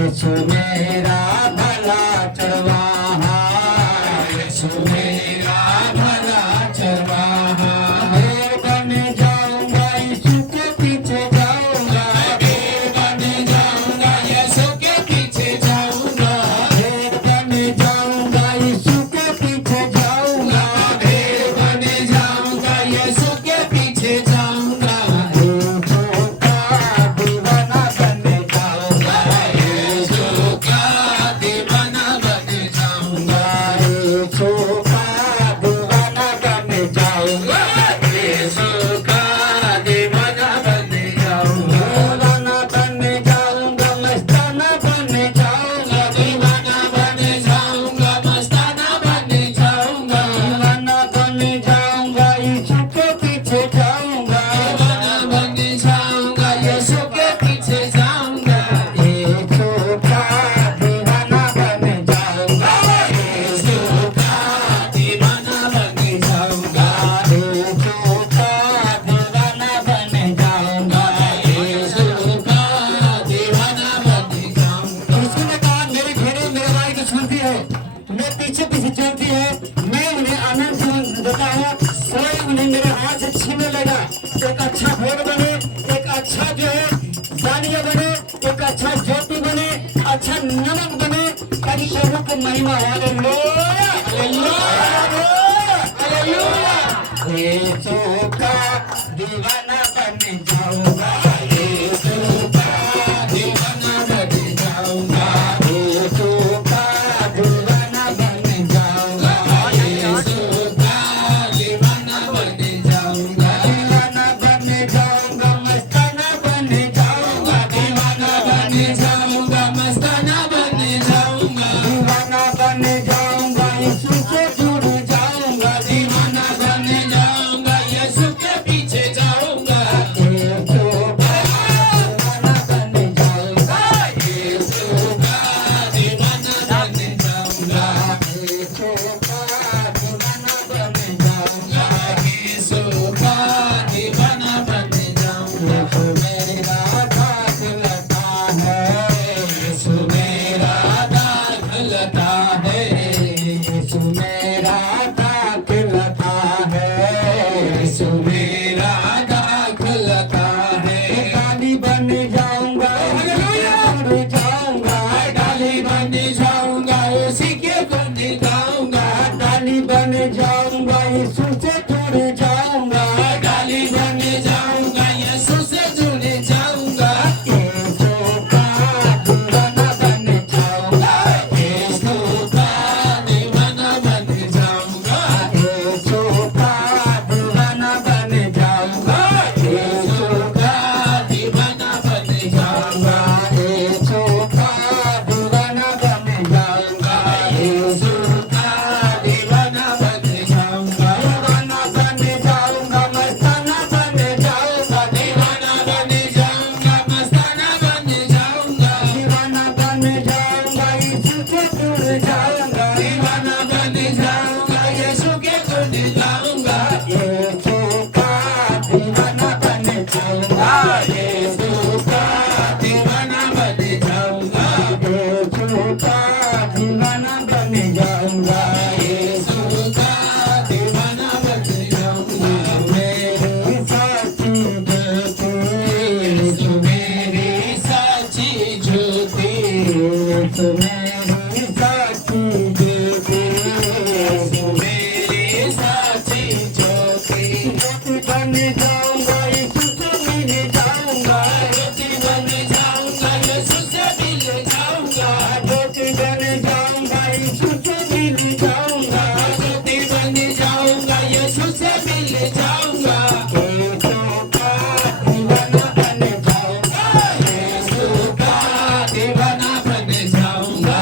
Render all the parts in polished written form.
यीशु मेरा भला चरवाहा, यीशु मेरा भला चरवाहा। भेड़ बन जाऊंगा यीशु के पीछे जाऊंगा, भेड़ बन जाऊंगा यीशु के पीछे जाऊंगा, भेड़ बन जाऊंगा यीशु के पीछे जाऊंगा, भेड़ बन जाऊंगा यीशु के पीछे जाऊंगा। यीशु का दीवाना बन जाऊंगा, यीशु का दीवाना बन जाऊंगा, यीशु का दीवाना बन जाऊंगा, यीशु का दीवाना बन जाऊंगा। दीवाना बन जाऊंगा, मस्ताना बन जाऊंगा, दीवाना बन जाऊंगा, मस्ताना बन जाऊंगा, दीवाना बन जाऊंगा यीशु के पीछे जाऊंगा, दीवाना बन जाऊंगा यीशु के पीछे जाऊंगा। यीशु का दीवाना बन जाऊंगा, यीशु का दीवाना बन जाऊंगा, यीशु का दीवाना बन जाऊंगा, यीशु का दीवाना बन जाऊंगा। यीशु ने कहा मेरी भेड़ें मेरे आवाज को सुनती है, मैं पीछे पीछे चलती है, मैं उन्हें आनंद देता हूँ, कोई उन्हें मेरे हाथ से छीनने लगा। एक अच्छा भेड़ बने, एक अच्छा जो है दानिया बने, एक अच्छा ज्योति बने, अच्छा नमक बने, ताकि प्रभु को महिमा हो। Hallelujah, hallelujah, hallelujah. यीशु का दीवाना बन जाऊंगा, यीशु का दीवाना बन जाऊंगा, यीशु का दीवाना बन जाऊंगा, यीशु का दीवाना बन जाऊंगा, दीवाना बन जाऊंगा, मस्ताना बन जाऊंगा, दीवाना बन जाऊंगा, मस्ताना बन जाऊंगा, दीवाना बन जाऊंगा, यीशु से जुड़ जाऊंगा, दीवाना बन जाऊंगा, यीशु के पीछे जाऊंगा, यीशु का दीवाना बन जाऊंगा, यीशु का दीवाना बन जाऊंगा, यीशु का दीवाना बन जाऊंगा, यीशु का दीवाना बन जाऊंगा। यीशु मेरा दाखलता है, यीशु मेरा दाखलता है, यीशु मेरा दाखलता है, यीशु मेरा दाखलता है। डाली बन जाऊंगा, जुड़ जाऊंगा, डाली बन जाऊंगा, उसी के गुण गाऊंगा, डाली बन जाऊंगा, यीशु से जुड़ जाऊंगा, डाली बन जाऊंगा, यीशु से जुड़ जाऊंगा। यीशु का दीवाना बन जाऊंगा, यीशु का दीवाना बन जाऊंगा, यीशु का दीवाना बन जाऊंगा, यीशु का दीवाना बन जाऊंगा, यीशु का दीवाना बन जाऊंगा, यीशु का दीवाना बन जाऊंगा, दीवाना बन जाऊंगा, मस्ताना बन जाऊंगा, दीवाना बन जाऊंगा, मस्ताना बन जाऊंगा, दीवाना बन जाऊंगा, यीशु से जुड़ जाऊंगा, दीवाना बन जाऊंगा, यीशु के गुण गाऊंगा। यीशु का दीवाना बन जाऊंगा, यीशु का दीवाना बन जाऊंगा, यीशु का दीवाना बन जाऊंगा, यीशु का दीवाना बन जाऊंगा। मेरी साची ज्योति, यीशु मेरी साची ज्योति, यीशु मेरी साची ज्योति, यीशु मेरी साची ज्योति। ज्योति बन जाऊंगा, यीशु से मिल जाऊंगा, ज्योति बन जाऊंगा, यीशु से मिल जाऊंगा, ज्योति बन जाऊंगा, यीशु से मिल जाऊंगा, ज्योति बन जाऊंगा, यीशु से मिल जाऊंगा। यीशु का दीवाना बन जाऊंगा, यीशु का दीवाना बन जाऊंगा,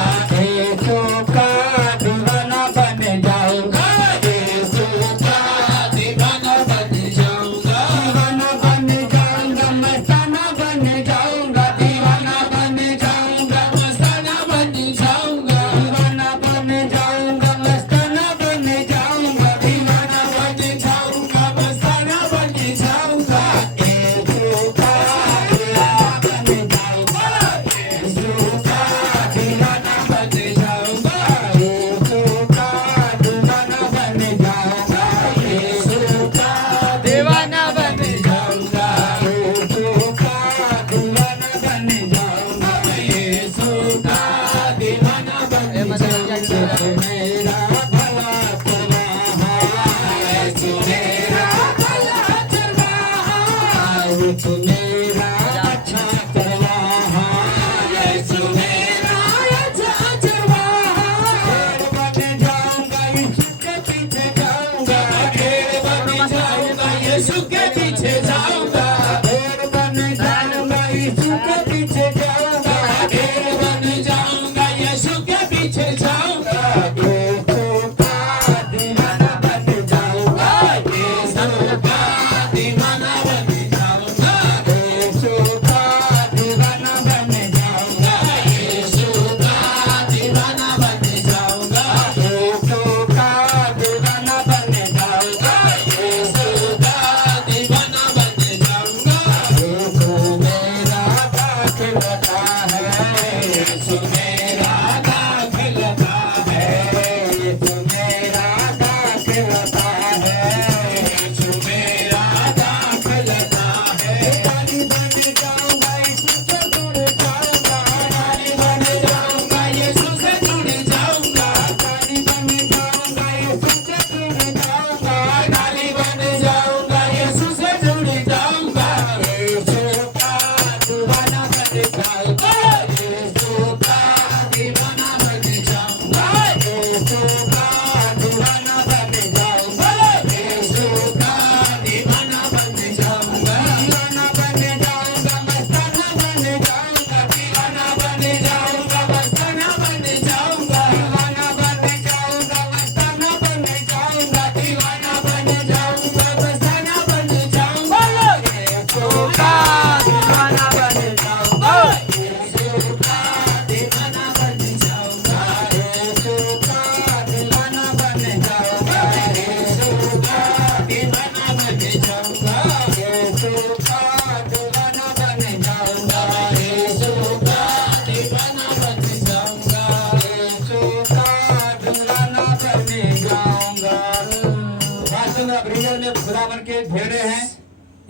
के भेड़े हैं।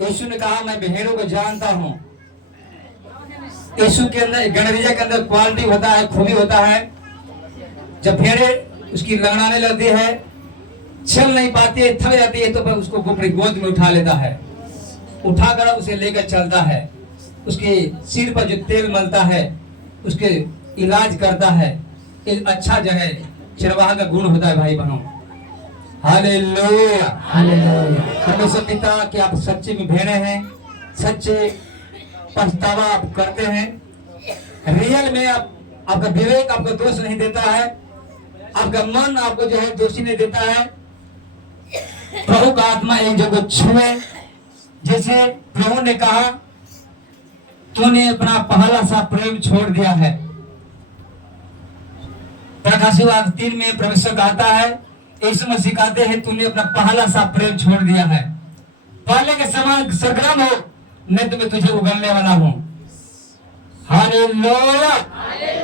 यीशु ने कहा मैं भेड़ों को जानता हूं। यीशु के अंदर, गणराज्य के अंदर क्वालिटी होता है, खूबी होता है। जब भेड़े उसकी लंगड़ाने लगती है, चल नहीं पाती है, थक जाती है, तो फिर उसको अपनी गोद में उठा लेता है, उठाकर उसे लेकर चलता है, उसके सिर पर जो तेल मलता है उसके इलाज करता है। एक अच्छा जो है चरवाहा का गुण होता है भाई बहनों। Hallelujah, hallelujah. परमेश्वर पिता कि आप सच्चे में भेड़े हैं, सच्चे पछतावा आप करते हैं, रियल में आपका विवेक आपको दोष नहीं देता है, आपका मन आपको जो है दोषी नहीं देता है। प्रभु का आत्मा एक जगह छुए, जैसे प्रभु ने कहा तूने अपना पहला सा प्रेम छोड़ दिया है। प्रकाशित 3 में परमेश्वर कहता है, यीशु मसीह कहते हैं तूने अपना पहला सा प्रेम छोड़ दिया है। पहले के समान सरगर्म हो, नहीं तो मैं तुझे उगलने वाला हूं। हालेलुया।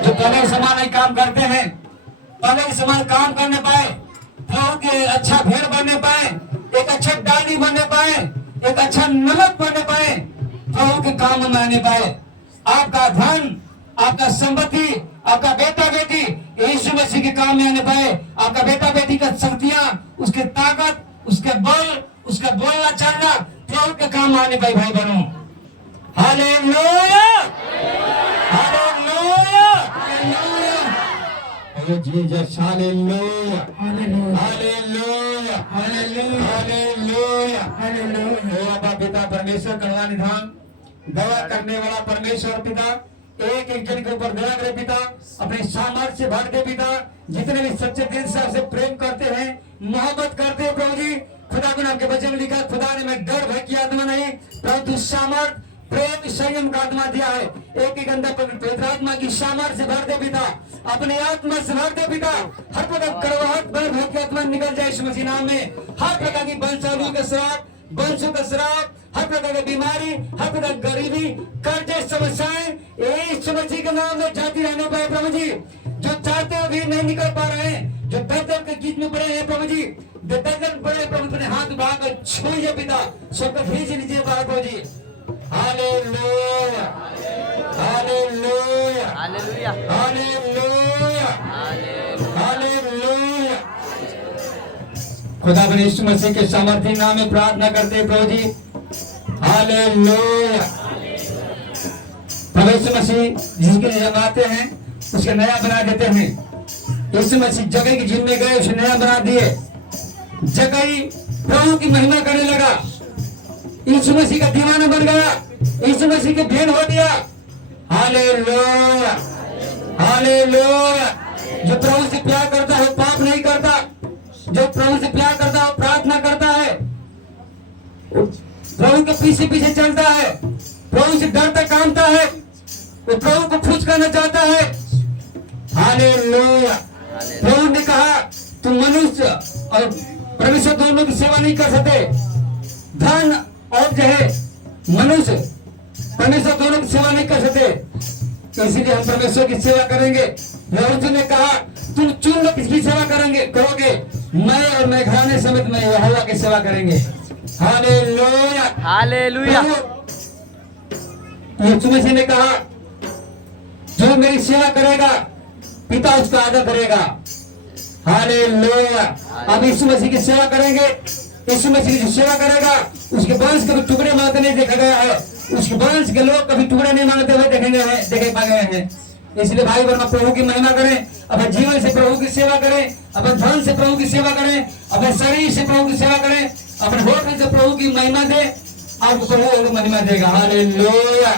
जो पहले के समान नहीं काम करते हैं, पहले के समान काम करने पाए, प्रभु के अच्छा भेड़ बनने पाए, एक अच्छा डाली बनने पाए, एक अच्छा नमक बनने पाए, प्रभु के काम में आने पाए। आपका धन, आपका संपत्ति, आपका बेटा बेटी यीशु मसीह के काम में आने पाए। आपका बेटा बेटी का शक्तियां, उसके ताकत, उसके बल, उसका बोलना चलना प्रभु के काम में आने पाए भाई बहनों। Hallelujah, hallelujah, hallelujah. Jesus, hallelujah, hallelujah, hallelujah, hallelujah, hallelujah. बाप पिता परमेश्वर करुणा निधान दया करने वाला परमेश्वर पिता, एक एक जन के ऊपर दया करे पिता, अपने सामर्थ्य से भर दे पिता। जितने भी सच्चे दिल से आपसे प्रेम करते हैं, मोहब्बत करते हैं प्रभु जी, खुदा ने आपके वचन में लिखा, खुदा ने मैं डर भय की आत्मा नहीं परंतु सामर्थ, प्रेम, संयम का आत्मा दिया है। एक एक अंदर पवित्र आत्मा की सामर्थ्य से भर दे पिता, अपने आत्मा से भर दे पिता। हर प्रकार कड़वाहट, डर भय की आत्मा निकल जाए यीशु मसीह नाम में। हर प्रकार की वंशावली का श्राप, वंशों का श्राप, हर प्रकार की बीमारी, हर प्रकार की गरीबी, कर्जे, समस्याएं यीशु मसीह के नाम में जाती रहने पाए प्रभु जी। जो चाहते हुए भी नहीं निकल पा रहे हैं, जो दर्द के गीत में पड़े हैं प्रभु जी, दर्द पड़े प्रभु, अपने हाथ उठाकर छूइए पिता, सबको भेज लीजिए प्रभु जी। Hallelujah, hallelujah, hallelujah, hallelujah, hallelujah. खुदा बने यीशु मसीह के सामर्थ्य नाम में प्रार्थना करते हैं प्रभु जी। हालेलुया। प्रभु यीशु मसीह जिसके लिए जमाते हैं उसके नया बना देते हैं। यीशु मसीह जगह की जिन में गए उसे नया बना दिए। जगह प्रभु की महिमा करने लगा, यीशु मसीह का दीवाना बन गया, यीशु मसीह के भेड़ हो दिया। Hallelujah, hallelujah. जो प्रभु से प्यार करता है पाप नहीं करता, जो प्रभु से प्यार करता है प्रार्थना करता है, प्रभु के पीछे पीछे चलता है, प्रभु से डरता कामता है, वो प्रभु को खुश करना चाहता है। हालेलुया। प्रभु ने कहा तुम मनुष्य और परमेश्वर दोनों की सेवा नहीं कर सकते। धन और जो है मनुष्य, परमेश्वर दोनों की सेवा नहीं कर सकते, तो इसीलिए हम परमेश्वर की सेवा करेंगे। यहोशू ने कहा तुम चुन लो किसकी सेवा करेंगे करोगे, मैं और मेरे घराने समेत मैं यहोवा की सेवा करेंगे। Hallelujah, hallelujah. यीशु मसीह ने कहा जो मेरी सेवा करेगा पिता उसका आदर करेगा। हालेलुया। अब यीशु मसीह की सेवा करेंगे, यीशु मसीह की सेवा करेगा उसके वंश कभी टुकड़े मांगते नहीं देखा गया है, उसके वंश के लोग कभी टुकड़े नहीं मांगते हुए देखे पा गए हैं। इसलिए भाई बहनों प्रभु की महिमा करें, अपने जीवन से प्रभु की सेवा करें, अपने धन से प्रभु की सेवा करें, अपने शरीर से प्रभु की सेवा करें, अपने होठ से प्रभु की महिमा दे, आपको प्रभु महिमा देगा। हालेलुया।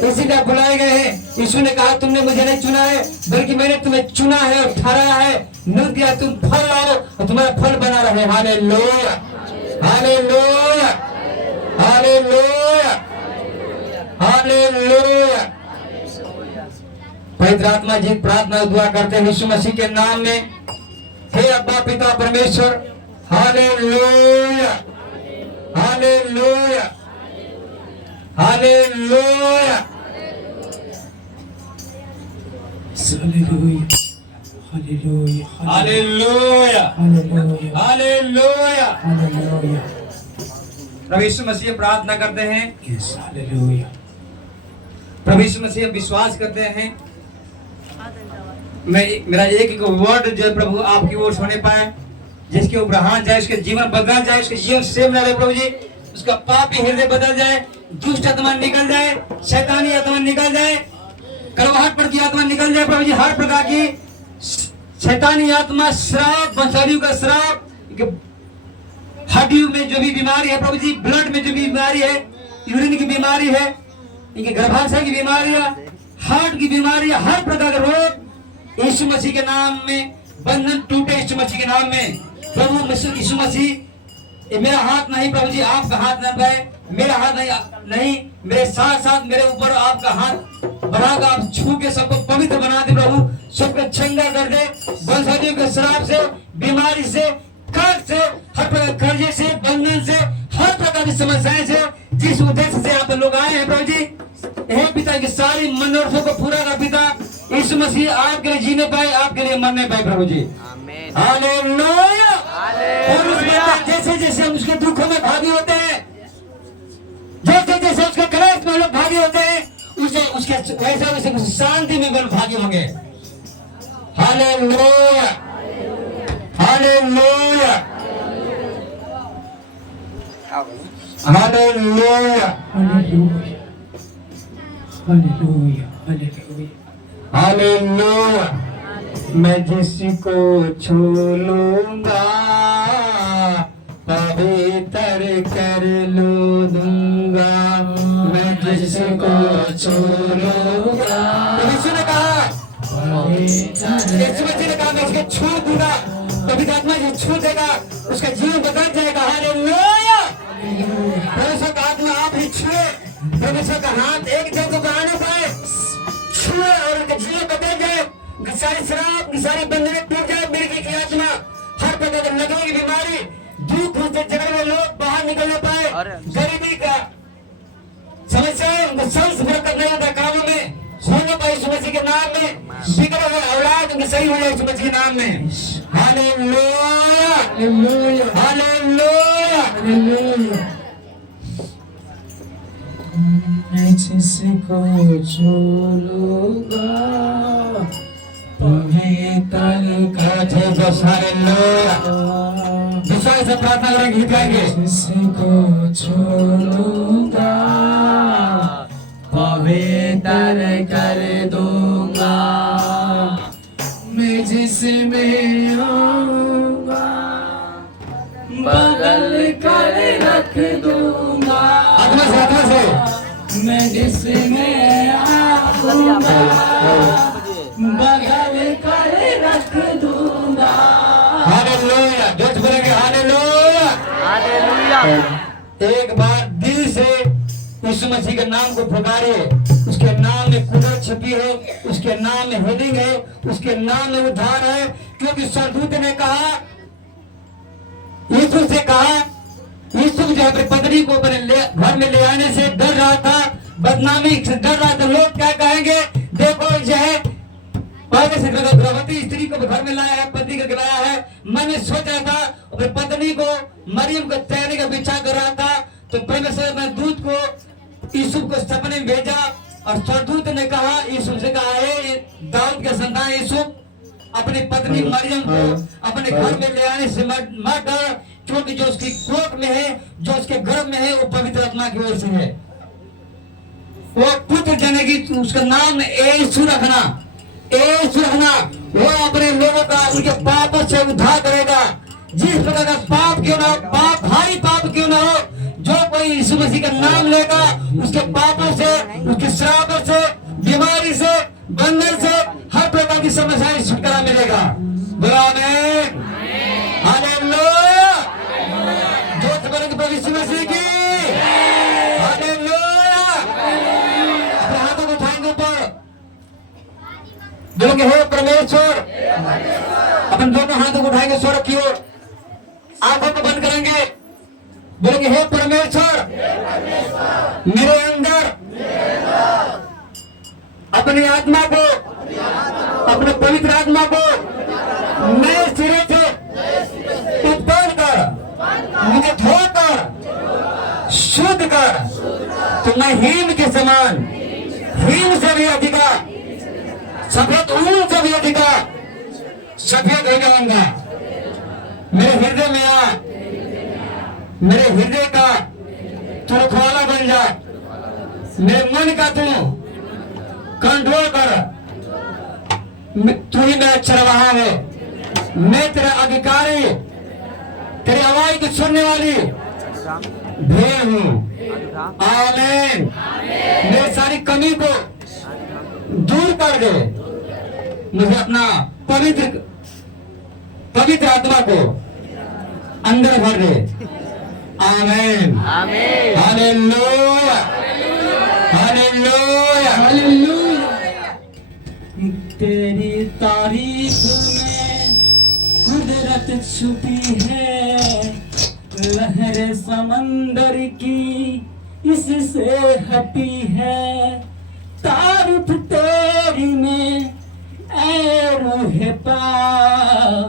इसीलिए आप बुलाए गए हैं। यीशु ने कहा तुमने मुझे नहीं चुना है बल्कि मैंने तुम्हें चुना है और ठहराया है, नियुक्त किया तुम फल लाओ और तुम्हारा फल बना रहे। Hallelujah, hallelujah, hallelujah, hallelujah. पवित्र आत्मा जी प्रार्थना दुआ करते हैं यीशु मसीह के नाम में। हे अब्बा पिता परमेश्वर, hallelujah, hallelujah, hallelujah, hallelujah, hallelujah, hallelujah, hallelujah, hallelujah, hallelujah. प्रभु यीशु मसीह प्रार्थना करते हैं। Yes hallelujah. प्रभु यीशु मसीह विश्वास करते हैं। मेरा एक वर्ड जो प्रभु आपकी ओर से होने पाए, जिसके ऊपर हाथ जाए, उसके जीवन बदल जाए, उसके जीवन सेव न रहे प्रभु जी, उसका पापी हृदय बदल जाए, दुष्ट आत्मा निकल जाए, शैतानी आत्मा निकल जाए, कड़वाहट पर की आत्मा निकल जाए प्रभु जी। हर प्रकार की शैतानी आत्मा, श्राप, वंशावलियों का श्राप, हड्डियों में जो भी बीमारी है प्रभु जी, ब्लड में जो भी बीमारी है, यूरिन की बीमारी है, इनके गर्भाशय की बीमारी है, हार्ट की बीमारी है, हर प्रकार का रोग यीशु मसीह के नाम में बंधन टूटे। यीशु मसीह के नाम में प्रभु यीशु मसीह, मेरा हाथ नहीं प्रभु जी, आपका हाथ न पाए, मेरा हाथ नहीं, मेरे साथ साथ मेरे ऊपर आपका हाथ बढ़ाकर आप छू के सबको पवित्र बना दे प्रभु, सबको चंगा कर दे, वंशावलियों के श्राप से, बीमारी से, कर्ज से, हर प्रकार कर्जे से, बंधन से, हर प्रकार की समस्याएं से, जिस उद्देश्य से आप लोग आए हैं प्रभु जी, हे पिता की सारी मनोरथों को पूरा कर पिता, यीशु मसीह आपके लिए जीने पाए, आपके लिए मरने पाए प्रभु जी। हालेलुया। और उसमें जैसे जैसे हम उसके दुखों में भागी होते हैं, जैसे जैसे उसके कलेश में लोग भागी होते हैं, उसे उसके वैसे वैसे शांति में लोग भागी होंगे। Hallelujah, hallelujah, hallelujah, hallelujah, hallelujah, hallelujah. मैं जिसको छू लूंगा पवित्र कर दूंगा, मैं जिसको छू लूंगा। यीशु ने कहा, यीशु ने कहा मैं इसको छू दूंगा, पवित्र आत्मा जो छू देगा उसका जीवन बदल जाएगा। हालेलुया। परमेश्वर का आत्मा आप ही छुए, परमेश्वर का हाथ एक जगह को बढ़ाने पाए, छुए और उनका जीवन बदल जाए, सारी शराब, सारी बंधनें टूट जाए, मिर्गी की आत्मा, हर प्रकार की नगरों की बीमारी, दुख से जगह में लोग बाहर निकलने पाए, गरीबी का समस्या उनको सांस बरकत नहीं होता, कामों में होने पाए यीशु मसीह के नाम में, बिगड़े हुए औलाद उनके सही हो जाए यीशु मसीह के नाम में। Hallelujah, hallelujah, hallelujah, hallelujah. मैं जिसको छू लूंगा पवित्र कर दूंगा, विश्वास से प्रार्थना करेंगे, गीत गाएंगे। जिसको छू लूंगा पवित्र कर दूंगा, मैं जिसमें आऊंगा बदल कर रख दूंगा, आत्मा से मैं जिसमें आऊंगा बदल कर रख दूंगा। हालेलुया, जोर से बोलेंगे हालेलुया, हालेलुया। एक बार दिल से यीशु मसीह के नाम को पुकारिए, उसके नाम में कुदरत छिपी है, उसके नाम में हीलिंग है, उसके नाम में उद्धार है, क्योंकि स्वर्गदूत ने कहा, यीशु से कहा, यीशु जो अपनी पत्नी को अपने घर में ले आने से डर रहा था, बदनामी से डर रहा था, लोग क्या कहेंगे, देखो यह पहले से गर्भवती स्त्री को घर में लाया है, पति को लाया है। मैंने सोचा था अपनी पत्नी को मरियम को तैयारी का बिछा कर रहा था, तो परमेश्वर ने दूत को यीशु को सपने में भेजा और स्वर्गदूत ने कहा, यीशु से कहा, है दाऊद के संतान यीशु, अपनी पत्नी मरियम को अपने घर में ले आने से मत डर, क्योंकि जो उसकी कोख में है, जो उसके गर्भ में है, वो पवित्र आत्मा की ओर से है। वो पुत्र जनेगी, उसका नाम यीशु रखना, यीशु रखना। वो अपने लोगों का उनके पापों से उद्धार करेगा। जिस प्रकार का पाप क्यों ना हो, पाप भारी पाप क्यों ना हो, जो कोई यीशु मसीह का नाम लेगा, उसके पापों से, उसके श्रापों से, बीमारी से, बंधन से, हर प्रकार की समस्याएं छुटकारा मिलेगा। बोलो आमीन, हालेलुया। जो तुम्हारे प्रभु यीशु मसीह की हालेलुया। अपने हाथों को उठाएंगे ऊपर, बोलेंगे हे परमेश्वर, अपन दोनों हाथों को उठाएंगे स्वर्ग की ओर, आंखों को बंद करेंगे, बोलेंगे हे परमेश्वर, मेरे अंदर अपनी आत्मा को, अपने पवित्र आत्मा को नए सिरे से उत्पन्न कर, मुझे धोकर शुद्ध कर, तो मैं हिम के समान, हिम से भी अधिका, सफेद ऊन से भी अधिका सफेद हो जाऊंगा। मेरे हृदय में आ, मेरे हृदय का तू रखवाला बन जा, मेरे मन का तू कंट्रोल कर। तू ही मेरा चरवाहा है, मैं तेरा अधिकारी, तेरी आवाज को सुनने वाली भेड़ हूं। आमीन। मेरी सारी कमी को दूर कर दे, मुझे अपना पवित्र पवित्र आत्मा को अंदर भर दे। आमीन। Hallelujah, hallelujah, hallelujah. तेरी तारीफ में कुदरत छुपी है, लहरें समंदर की इससे हटी है। तारीफ तेरी में ऐ रूह पाक,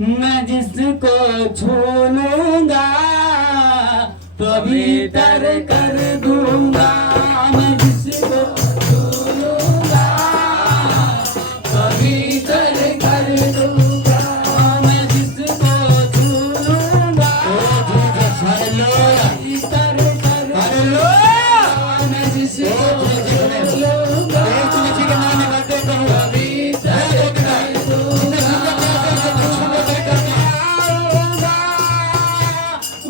मैं जिसको छू लूंगा पवित्र कर दूंगा। मैं जिसको छू लूंगा पवित्र कर दूंगा। मैं जिसको छू लूंगा पवित्र कर दूंगा। मैं जिसको छू लूंगा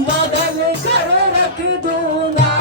बदल कर रख दूंगा।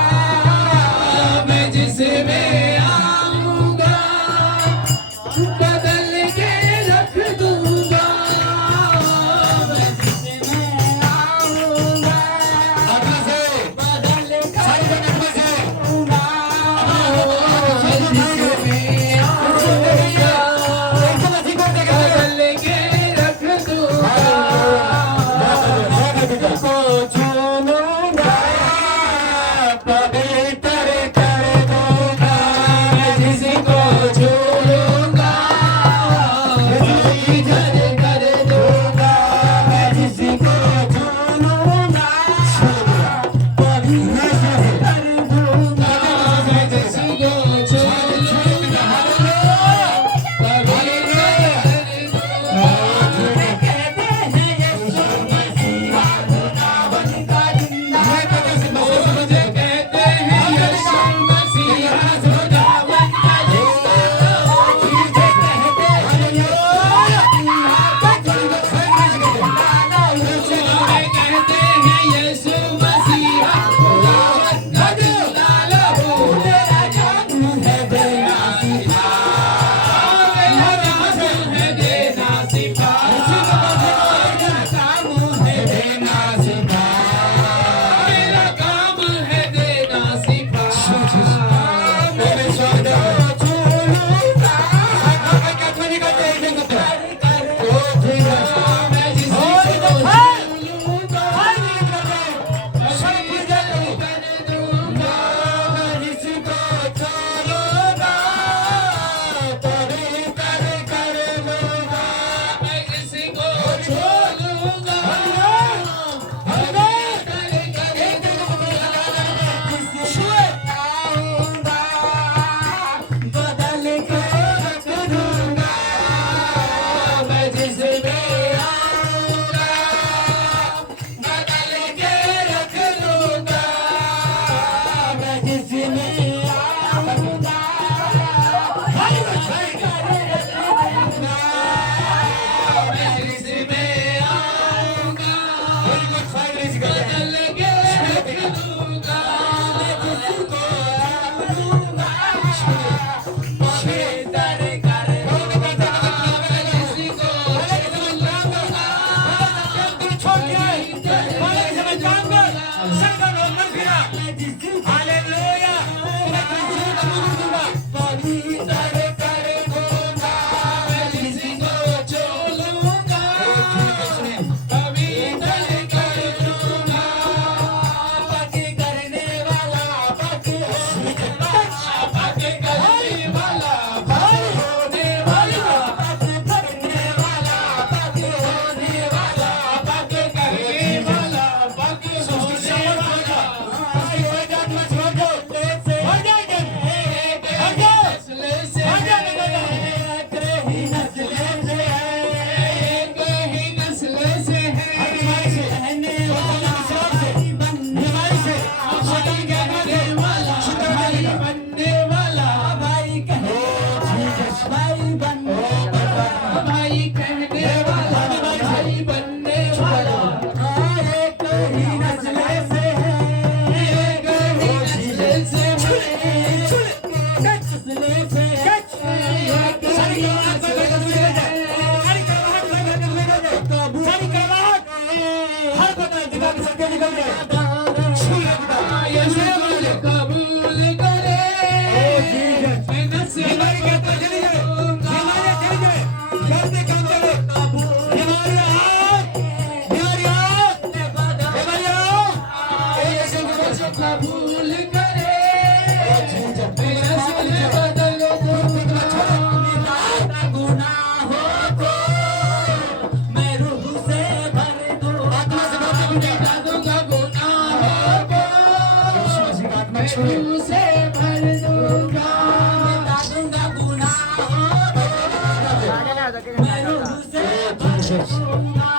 मैं रूह से भर दूंगा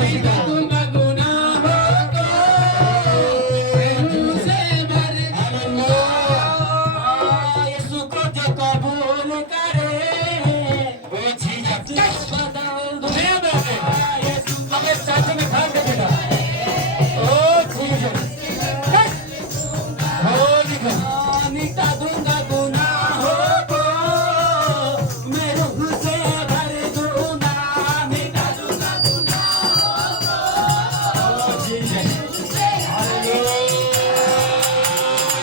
मिटा दूंगा गुनाहों को मैं रूह से भर दूंगा यीशु को जो कबूल करे वो जीसस बदल दूंगा यीशु हमें साथ में खा के देगा ओ जीसस होली का मिटा दूंगा गुनाहों को मैं रूह से भर दूंगा मिटा दूंगा गुनाहों को ओ जीसस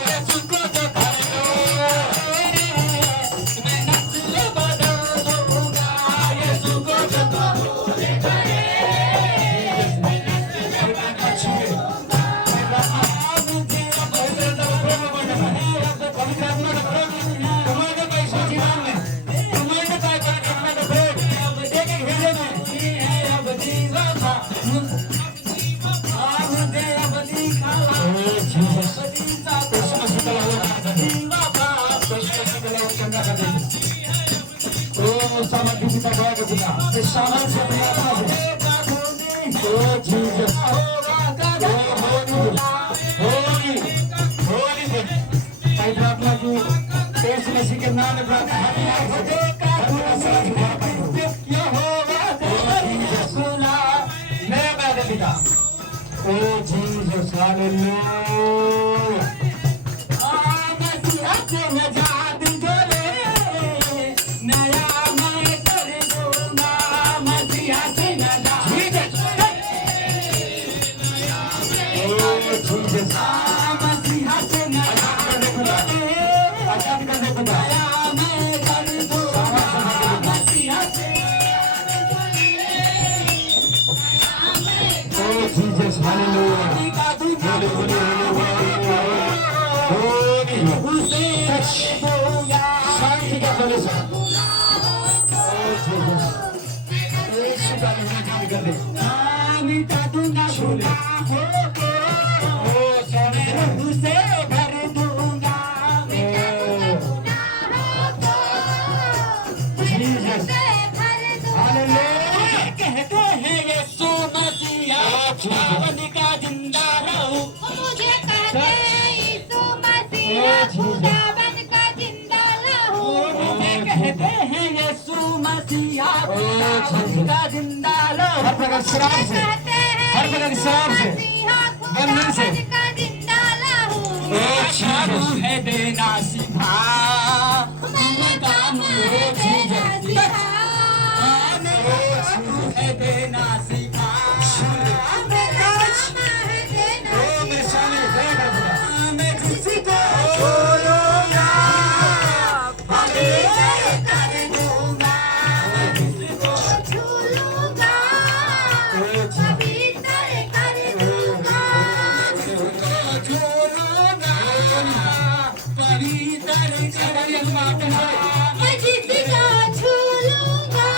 यीशु को जो भर दूंगा मैं नस्ल बदल दूंगा यीशु को जो कबूल करे मैं नस्ल बदल दूंगा के नाम में Oh Jesus, hallelujah. मसीहा से नजात जोले नया मैं कर दूंगा मसीहा से नजात Oh Jesus, मसीहा से नजात नया मैं कर दूंगा मसीहा से Oh Jesus, hallelujah. मिटा दूंगा उसे भर दूंगा कहते हैं यीशु मसीहा खुदावंद का जिंदा रहू मुझे कहते हैं यीशु मसीहा खुदावंद का जिंदा रहू मुझे कहते हैं यीशु मसीहा खुदावंद का जिंदा रहू हर प्रकार शराब से हर प्रकार शराब से बंधन से का जिंदा रहू शारू है देना सिखा है देना सिखा मैं किसी को छोड़ूंगा कर दूंगा छूलूंगा पवित्र कर दूंगा छोड़ूंगा पवित्र मैं किसी को छूलूंगा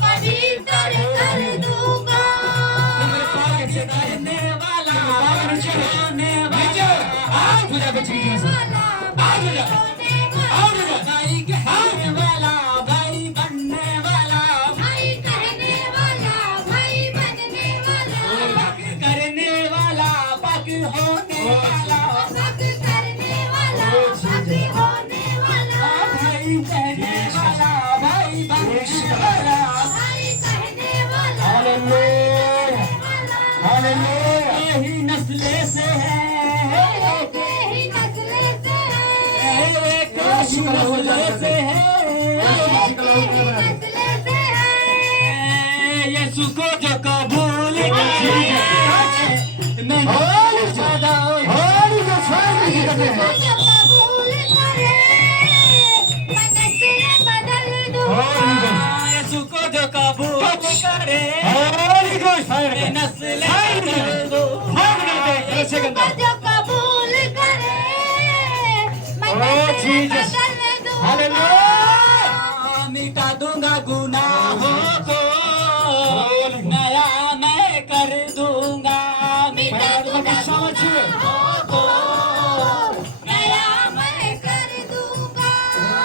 पवित्र कर दूंगा करने वाला छोड़ने वाला आज पूजा बच्ची आज भाई कहने वाला भाई बनने वाला भाई कहने वाला भाई बनने वाला पक करने वाला पक होने वाला पक करने वाला पक होने वाला भाई कहने वाला भाई बनने वाला भाई कहने वाला हालेलुया यही नस्ले से है एक ही नस्ले से है एक ही नस्ले से है एक ही नस्ले से है यीशु को जो कबूल करे मैं ज्यादा मुझे कबूल करे मैं नस्ल बदल दूंगा यीशु को जो कबूल करे मैं नस्ल बदल दो जो कबूल करे मैं नस्ल बदल दूंगा मिटा दूंगा गुनाहों को नया मैं कर दूंगा मिटा दूंगा गुनाहों को नया मैं कर दूंगा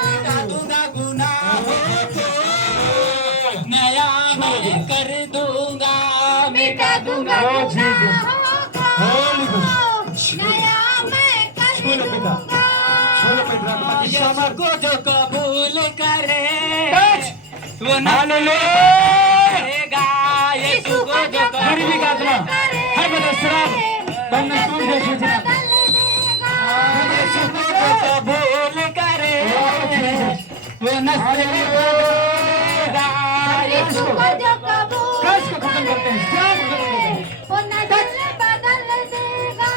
मिटा दूंगा गुनाहों को मैं कर दूंगा मिटा दूंगा Oh, Jesus. गुनाहों को। Holy Ghost. नया मैं कर छूलो पिता। दूंगा। छूलो पिता। यीशु को जो कबूल करे Touch. वो न Hallelujah. करेगा यीशु को जो गरीबी का आत्मा हर बदल शराब बंद टूट जाए सूचना यीशु को जो कबूल करे वो न करेगा यीशु को जो कबूल कर्ज को खत्म करते हैं शाम को खत्म करते हैं वो नजर बदल देगा।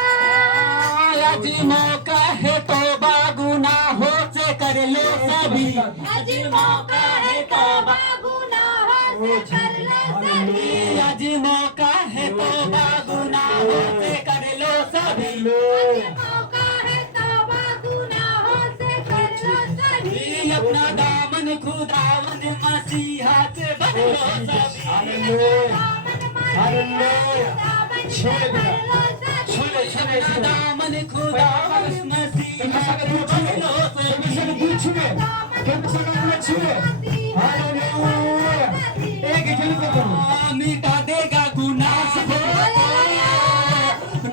आज मौका है तौबा गुनाहों से कर लो सभी आज मौका है तौबा गुनाहों से कर ले सभी। आज मौका है तौबा गुनाहों से कर लो सभी आज मौका है तौबा गुनाहों से कर लो सभी। अपना दामन खुदावन मसीहा से बदलो सभी हालेलुया छूले पिता छूले छूले छूले दामन खुदावन मसीहा से बदलो तुम सब दूध छूले तुम सब दूध छूले हालेलुया एक जन को करो मिटा देगा गुनाह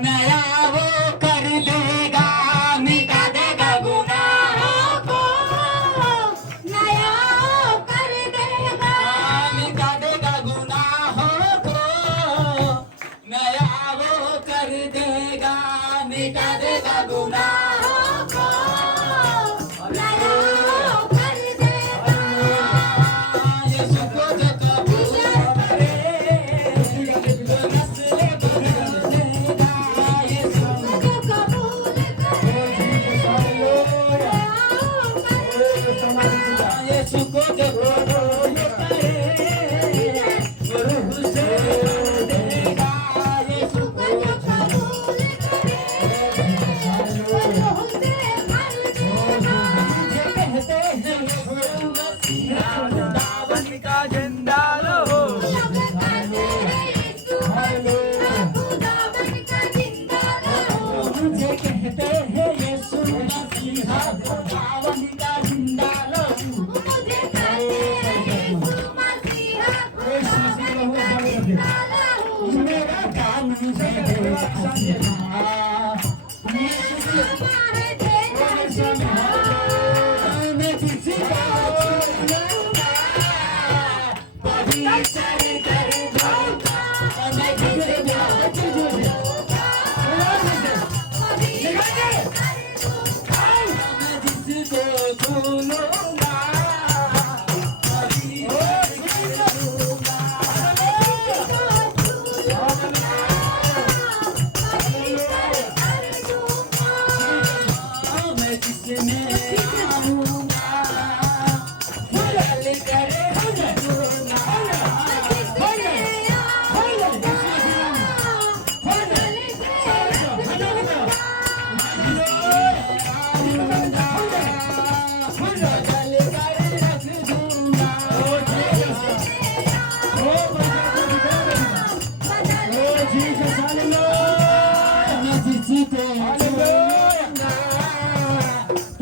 नया वो कर देगा मिटा देगा गुनाह को नया कर देगा। मिटा देगा गुनाहों को नया वो कर देगा मिटा देगा गुनाहों को नया कर देगा। यीशु को जो कबूल करे वो नस्ल बदल देगा यीशु जो कबूल करे यीशु को जो कबूल करे वो रूह से देगा यीशु को जो कबूल करे वो रूह से भर देगा। कहते हैं यीशु मसीहा खुदावन का झंडा लो लोग कहते हैं यीशु मसीहा खुदावन का जिंदा रहो। मुझे कहते हैं यीशु मसीहा खुदावन का झंडा लो मुझे कहते हैं यीशु मसीहा खुदावन का जिंदा रहो। मेरा काम से हमारे देना जिंदा मैं किसी को छोड़ूंगा पवित्र कर दूंगा मैं किसी को छोड़ूंगा मैं जिसको भूलूंगा मैं जिसमें आऊंगा बदल कर दूंगा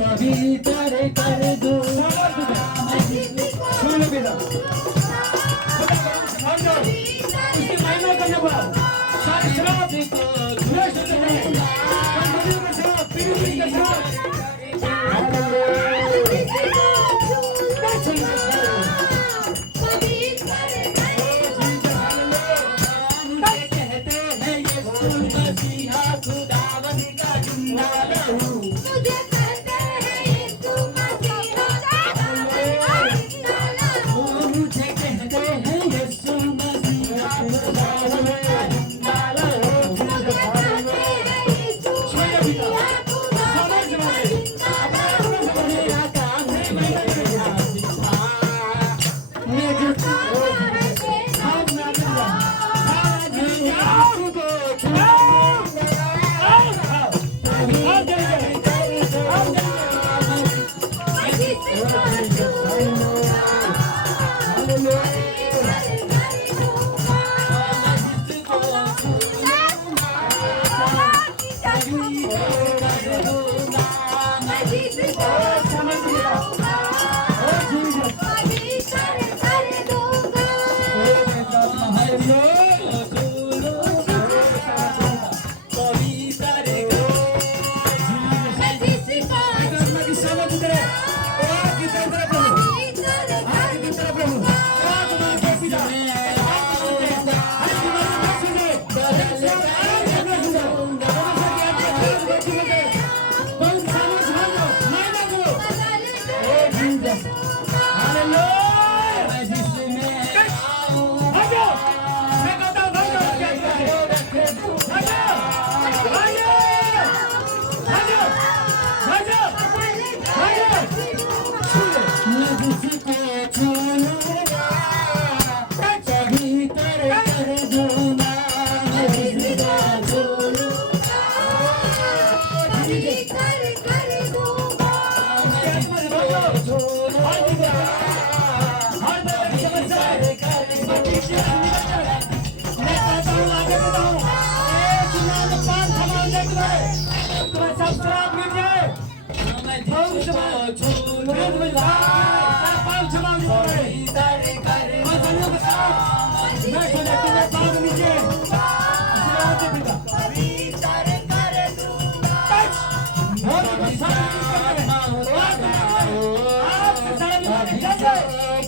पवित्र कर दूंगा मैं जिसको छूले पिता उसकी महिमा करने पर सारी शराब पूरे शुद्ध है कंपनियों का शराब पीढ़ी का शराब कहते हैं यीशु मसीहा खुदावन का जिंदा रहूं मुझे कहते हैं यीशु मसीहा खुदावन का जिंदा रहो। मुझे कहते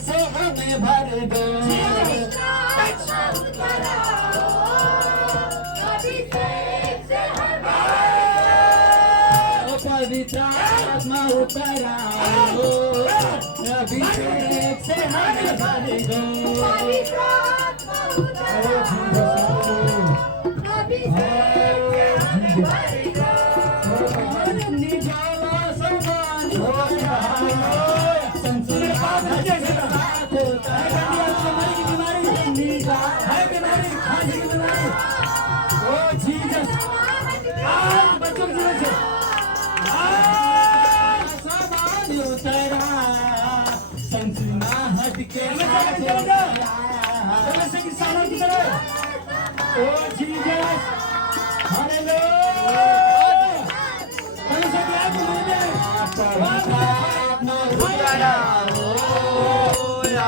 से हमें भर दो पवित्र आत्मा उतराओ अभिषेक से हमें भर दो निजाला समान संसूर बच्चों की जीवन से सामान उतरा संसूना हट के सामान की तरह ओ जीसस हालेलुया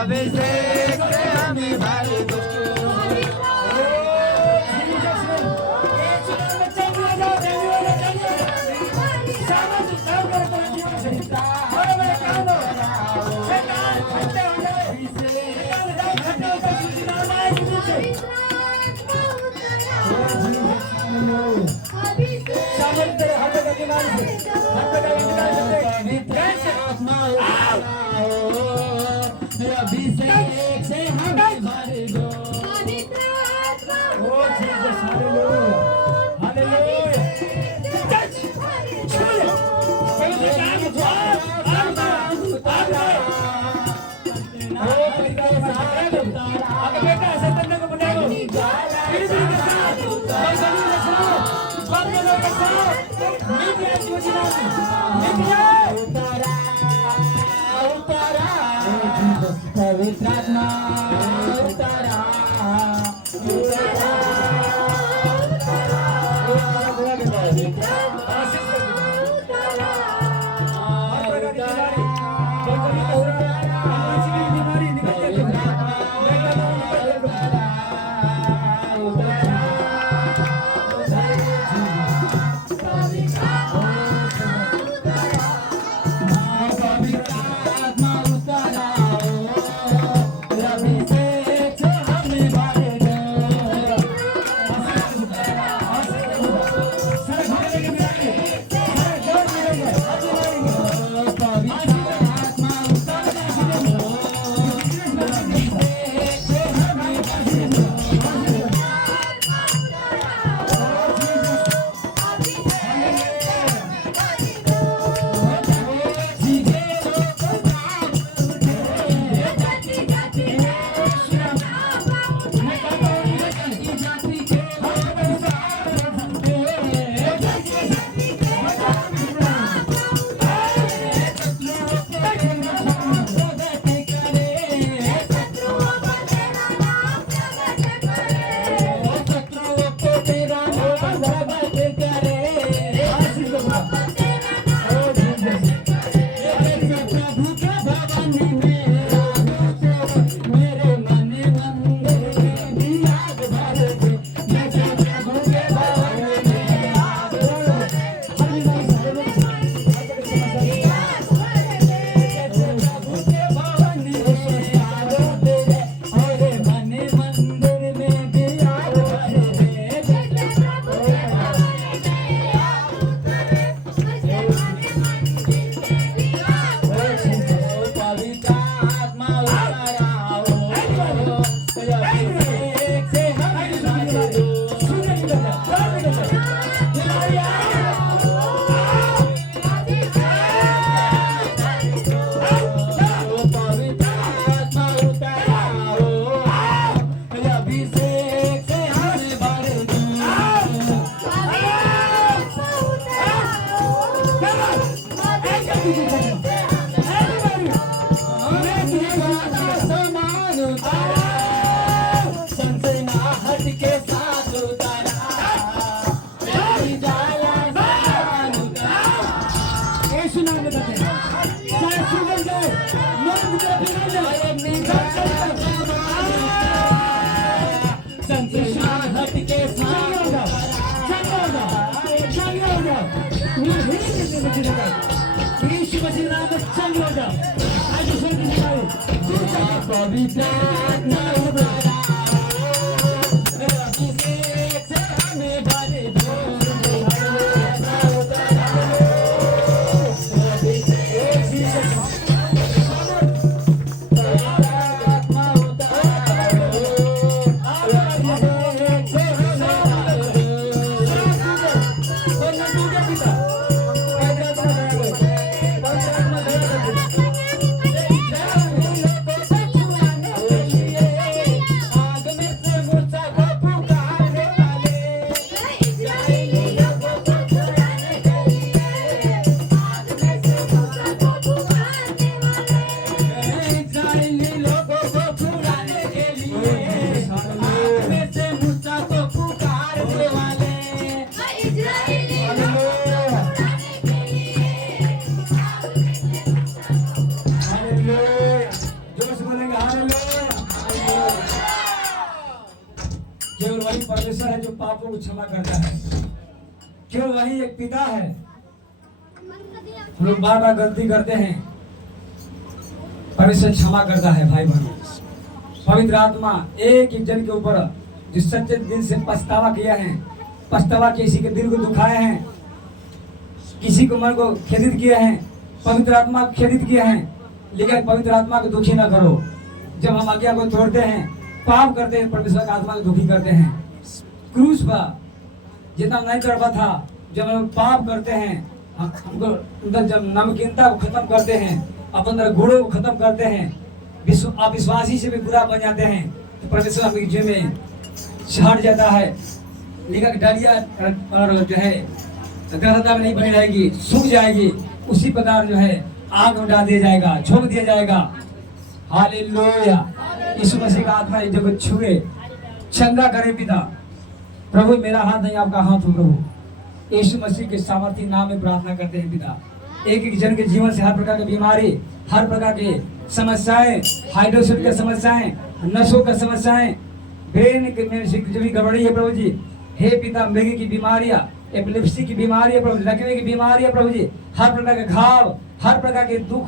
अभिषेक से हमें भर दो अभिषेक से हमें भर दो ओ जीसस हालेलुया हालेलुया पवित्र आत्मा उतरा पवित्र आत्मा उतर आओ, अभिषेक से हमें भर दो, आत्मा उतर आओ, अभिषेक से आत्मा उतर आओ, अभिषेक से केवल वही परमेश्वर है जो पापों को क्षमा करता है। केवल वही एक पिता है। हम लोग बार बार गलती करते हैं, परमेश्वर क्षमा करता है। भाई बहनों, पवित्र आत्मा एक एक जन के ऊपर जो सच्चे दिल से पछतावा किया है, पछतावा किसी के दिल को दुखाए हैं, किसी को मन को खेदित किया है, पवित्र आत्मा को खेदित किया है, लेकिन पवित्र आत्मा को दुखी ना करो। जब हम आज्ञा को तोड़ते हैं, पाप करते हैं, परमेश्वर का आत्मा को दुखी करते हैं। क्रूस पर जितना नहीं कर पाता था, जब हम पाप करते हैं, हमको अंदर जब नमकीनता को खत्म करते हैं, अपने अंदर गुणों को खत्म करते हैं, अविश्वासी से भी बुरा बन जाते हैं, तो परमेश्वर आपके जीवन में छाट जाता है। लेकिन डलिया और जो है ग्रहता में नहीं बनी रहेगी, सूख जाएगी। उसी प्रकार जो है आग में डाल दिया जाएगा, झोंक दिया जाएगा। हालेलुया। यीशु मसीह का आत्मा एक जगह छुए, चंगा करे पिता। प्रभु मेरा हाथ नहीं, आपका हाथ हो प्रभु। यीशु मसीह के सामर्थ्य नाम में प्रार्थना करते हैं पिता। एक एक जन के जीवन से हर प्रकार की बीमारी, हर प्रकार की समस्याएं, हाइड्रोसिस की समस्याएं, नसों की समस्याएं, ब्रेन में जो भी गड़बड़ी है प्रभु जी, हे पिता, मृगी की बीमारियां, एपिलेप्सी की बीमारी है प्रभु, लकवे की बीमारी है प्रभु जी, हर प्रकार के घाव, हर प्रकार के दुख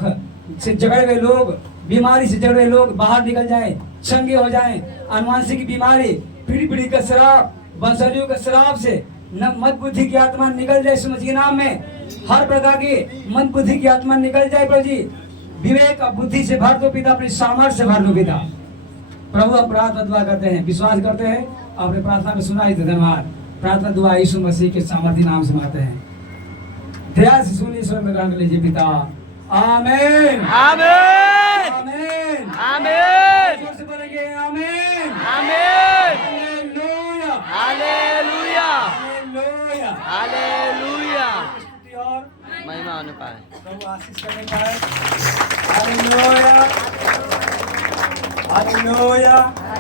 से जगड़े हुए लोग, बीमारी से जगड़े हुए लोग बाहर निकल जाएं, चंगे हो जाएं। अनुवांशिक बीमारी, पीढ़ी पीढ़ी का श्राप, वंशजों के श्राप से न मत बुद्धि की आत्मा निकल जाए यीशु मसीह के नाम में। हर प्रकार की मन बुद्धि की आत्मा निकल जाए प्रभु जी। विवेक और बुद्धि से भर दो पिता, अपनी सामर्थ्य से भर दो पिता। प्रभु हम प्रार्थना दुआ करते हैं, विश्वास करते हैं, अपने प्रार्थना में सुनाई दे। धन्यवाद। प्रार्थना दुआ यीशु मसीह के सामर्थ्य नाम से मांगते हैं। दया से सुनिए, ईश्वर में ग्रहण कर लीजिए पिता। आमीन आमीन आमीन आमीन जोर से बोलेंगे आमीन आमीन हालेलुया हालेलुया हालेलुया हालेलुया स्तुति और महिमा होने पाए। प्रभु आशीष करने पाए। Hallelujah hallelujah